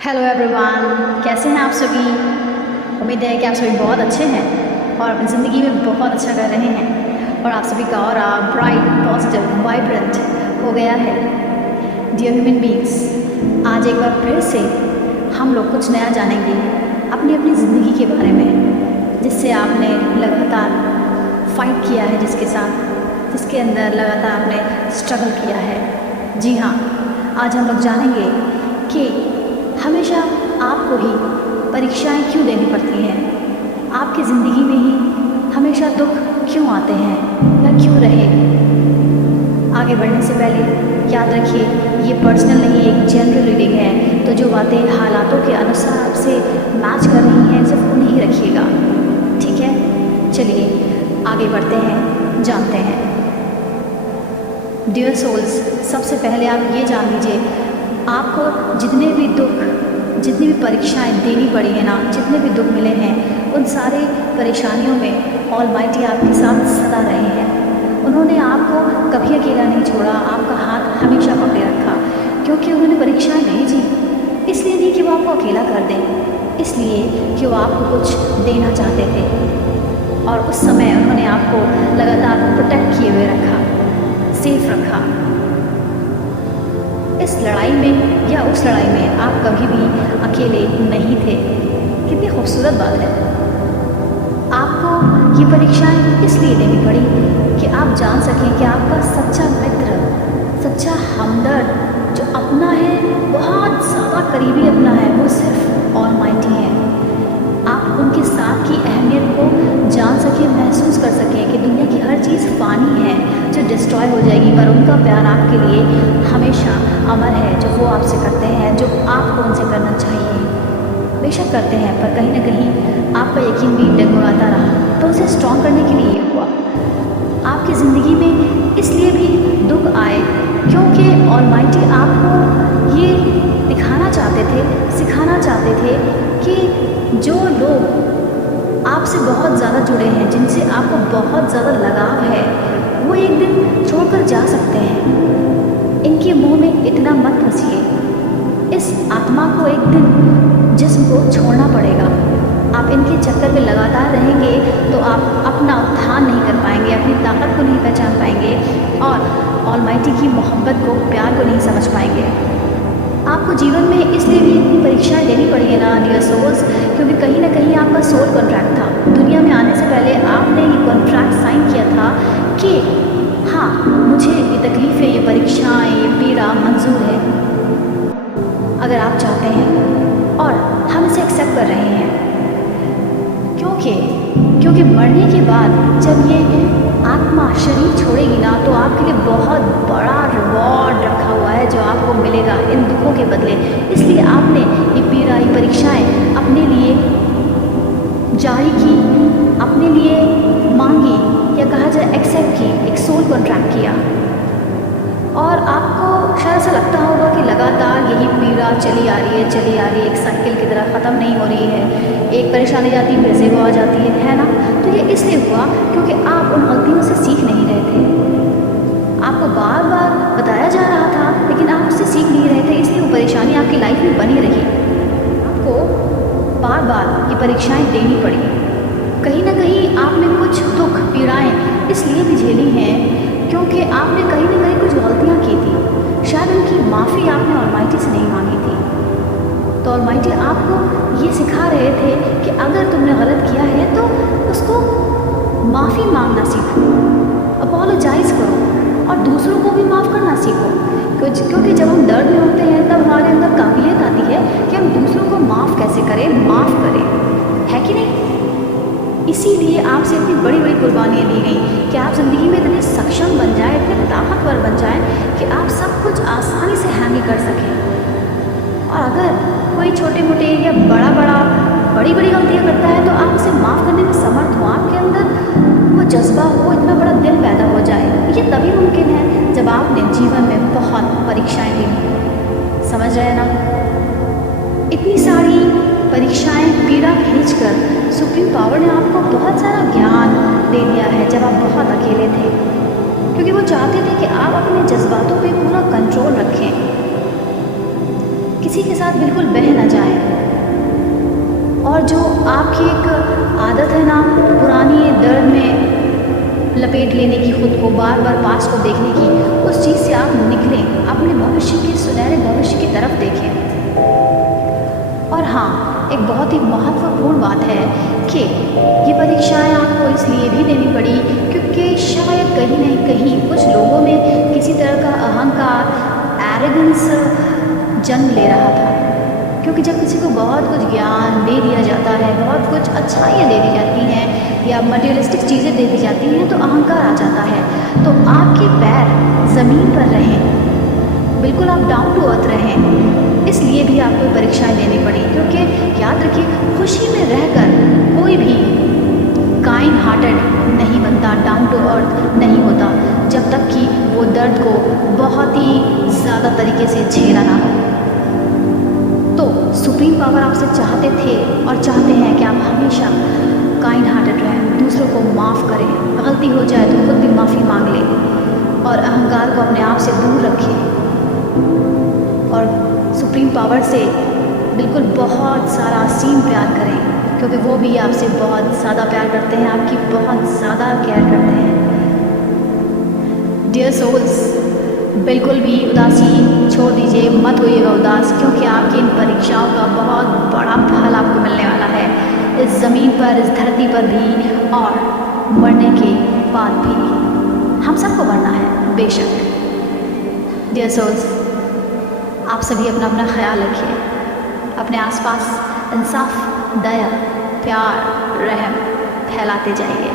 Hello everyone, कैसे हैं आप सभी। उम्मीद है कि आप सभी बहुत अच्छे हैं और अपनी ज़िंदगी में बहुत अच्छा कर रहे हैं और आप सभी का ऑरा ब्राइट, पॉजिटिव, वाइब्रेंट हो गया है। डियर ह्यूमन बीइंग्स, आज एक बार फिर से हम लोग कुछ नया जानेंगे अपनी अपनी ज़िंदगी के बारे में, जिससे आपने लगातार फाइट किया है, जिसके साथ जिसके अंदर लगातार आपने स्ट्रगल किया है। जी हाँ, आज हम लोग जानेंगे कि हमेशा आपको ही परीक्षाएं क्यों देनी पड़ती हैं, आपकी ज़िंदगी में ही हमेशा दुख क्यों आते हैं या क्यों रहे। आगे बढ़ने से पहले याद रखिए, ये पर्सनल नहीं, एक जनरल रीडिंग है, तो जो बातें हालातों के अनुसार आपसे मैच कर रही हैं सिर्फ उन्हें ही रखिएगा, ठीक है। चलिए आगे बढ़ते हैं, जानते हैं। डियर सोल्स, सबसे पहले आप ये जान लीजिए, आपको जितने भी दुख, जितनी भी परीक्षाएं देनी पड़ी है ना, जितने भी दुख मिले हैं, उन सारे परेशानियों में ऑलमाइटी आपके साथ सदा रहे हैं। उन्होंने आपको कभी अकेला नहीं छोड़ा, आपका हाथ हमेशा पकड़े रखा, क्योंकि उन्होंने परीक्षाएं नहीं जी इसलिए नहीं कि वो आपको अकेला कर दें, इसलिए कि वो आपको कुछ देना चाहते थे। और उस समय उन्होंने आपको लगातार प्रोटेक्ट किए हुए रखा, सेफ रखा। इस लड़ाई में या उस लड़ाई में आप कभी भी अकेले नहीं थे। कितनी खूबसूरत बात है। आपको ये परीक्षाएं इसलिए देनी पड़ी कि आप जान सकें कि आपका सच्चा मित्र, सच्चा हमदर्द, जो अपना है, बहुत ज़्यादा करीबी अपना है, वो सिर्फ ऑलमाइटी है। आप उनके साथ की अहमियत को जान सकें, महसूस कर सकें कि दुनिया की हर चीज़ फ़ानी है, जो डिस्ट्रॉय हो जाएगी, पर उनका प्यार आपके लिए हमेशा अमर है। जो वो आपसे करते हैं, जो आपको उनसे करना चाहिए, बेशक करते हैं, पर कहीं ना कहीं आपका यकीन भी डगमगाता रहा, तो उसे स्ट्रॉन्ग करने के लिए हुआ। आपकी ज़िंदगी में इसलिए भी दुख आए क्योंकि ऑलमाइटी आपको ये दिखाना चाहते थे, सिखाना चाहते थे कि जो लोग आपसे बहुत ज़्यादा जुड़े हैं, जिनसे आपको बहुत ज़्यादा लगाव है, वो एक दिन छोड़कर जा सकते हैं। इनके मुंह में इतना मत फंसिए। इस आत्मा को एक दिन जिस्म को छोड़ना पड़ेगा। आप इनके चक्कर में लगातार रहेंगे तो आप अपना उत्थान नहीं कर पाएंगे, अपनी ताकत को नहीं पहचान पाएंगे और ऑलमाइटी की मोहब्बत को, प्यार को नहीं समझ पाएंगे। आपको जीवन में इसलिए भी इतनी परीक्षाएं देनी पड़ी है ना डियर सोल्स, क्योंकि कहीं ना कहीं आपका सोल कॉन्ट्रैक्ट था। दुनिया में आने से पहले आपने ये कॉन्ट्रैक्ट साइन किया था कि हाँ, मुझे ये तकलीफ़ें, ये परीक्षाएं, ये पीड़ा मंजूर है, अगर आप चाहते हैं, और हम इसे एक्सेप्ट कर रहे हैं। क्योंकि मरने के बाद जब ये आत्मा शरीर छोड़ेगी ना, तो आपके लिए बहुत बड़ा रिवॉर्ड रखा हुआ है जो आपको मिलेगा इन दुखों के बदले। इसलिए आपने ये पीड़ा, ये परीक्षाएं अपने लिए जारी की, अपने लिए मांगी, या कहा जाए एक्सेप्ट की, एक सोल कॉन्ट्रैक्ट किया। और आपको शायद ऐसा लगता होगा कि लगातार यही पीड़ा चली आ रही है, एक साइकिल की तरह ख़त्म नहीं हो रही है, एक परेशानी जाती है फिर से वो आ जाती है ना। तो ये इसलिए हुआ क्योंकि आप उन गलतियों से सीख नहीं रहे थे। आपको बार बार बताया जा रहा था, लेकिन आप उससे सीख नहीं रहे थे, इसलिए वो परेशानी आपकी लाइफ में बनी रही। आपको बार बार ये परीक्षाएं देनी पड़ी। कहीं ना कहीं आपने कुछ दुख, पीड़ाएँ इसलिए भी झेली हैं क्योंकि आपने कहीं ना कहीं कुछ गलतियाँ की थी। शायद उनकी माफ़ी आपने ऑलमाइटी से नहीं मांगी थी। तो ऑलमाइटी आपको ये सिखा रहे थे कि अगर तुमने गलत किया है तो उसको माफ़ी मांगना सीखो, अपोलोजाइज़ करो और दूसरों को भी माफ़ करना सीखो। क्योंकि जब हम दर्द में होते हैं तब हमारे अंदर काबिलियत आती है कि हम दूसरों को माफ़ कैसे करें, माफ़ करें, है कि नहीं। इसीलिए आपसे इतनी बड़ी बड़ी कुर्बानियाँ ली गई कि आप ज़िंदगी में इतने सक्षम बन जाएं, इतने ताकतवर बन जाएं कि आप सब कुछ आसानी से हैंडल कर सकें। और अगर कोई छोटे मोटे या बड़ी बड़ी गलतियाँ करता है तो आप उसे माफ़ करने में समर्थ हो, आपके अंदर वो जज्बा हो, इतना बड़ा दिल पैदा हो जाए। ये तभी मुमकिन है जब आपने जीवन में बहुत परीक्षाएँ दी। समझ रहे हैं ना। इतनी सारी परीक्षाएं, पीड़ा खींचकर सुप्रीम पावर ने आपको बहुत सारा ज्ञान दे दिया है जब आप बहुत अकेले थे, क्योंकि वो चाहते थे कि आप अपने जज्बातों पे पूरा कंट्रोल रखें। किसी के साथ बिल्कुल बह ना जाए। और जो आपकी एक आदत है ना पुरानी दर्द में लपेट लेने की, खुद को बार बार पास्ट को देखने की, उस चीज़ से आप निकलें, अपने भविष्य के सुनहरे भविष्य की तरफ देखें। और हाँ, एक बहुत ही महत्वपूर्ण बात है कि ये परीक्षाएं आपको इसलिए भी देनी पड़ी क्योंकि शायद कहीं न कहीं कुछ लोगों में किसी तरह का अहंकार, एरोगेंस जन्म ले रहा था। क्योंकि जब किसी को बहुत कुछ ज्ञान दे दिया जाता है, बहुत कुछ अच्छाइयाँ दे दी जाती हैं या मटेरियलिस्टिक चीज़ें दे दी जाती हैं, तो अहंकार आ जाता है। तो आपके पैर ज़मीन पर रहें, बिल्कुल आप डाउन टू अर्थ रहें। इसलिए भी आपको परीक्षाएं देनी पड़ी, क्योंकि याद रखिए, खुशी में रहकर कोई भी काइंड हार्टेड नहीं बनता, डाउन टू अर्थ नहीं होता, जब तक कि वो दर्द को बहुत ही ज़्यादा तरीके से झेला ना हो। तो सुप्रीम पावर आपसे चाहते थे और चाहते हैं कि आप हमेशा काइंड हार्टेड रहें, दूसरों को माफ़ करें, गलती हो जाए तो खुद भी माफ़ी मांग लें और अहंकार को अपने आप से दूर रखें और सुप्रीम पावर से बिल्कुल बहुत सारा असीम प्यार करें, क्योंकि वो भी आपसे बहुत ज़्यादा प्यार करते हैं, आपकी बहुत ज़्यादा केयर करते हैं। डियर सोल्स, बिल्कुल भी उदासी छोड़ दीजिए, मत होइएगा उदास, क्योंकि आपकी इन परीक्षाओं का बहुत बड़ा फल आपको मिलने वाला है, इस ज़मीन पर, इस धरती पर भी और मरने के बाद भी। हम सबको मरना है बेशक। डियर सोल्स, आप सभी अपना अपना ख्याल रखिए, अपने आसपास इंसाफ, दया, प्यार, रहम फैलाते जाइए।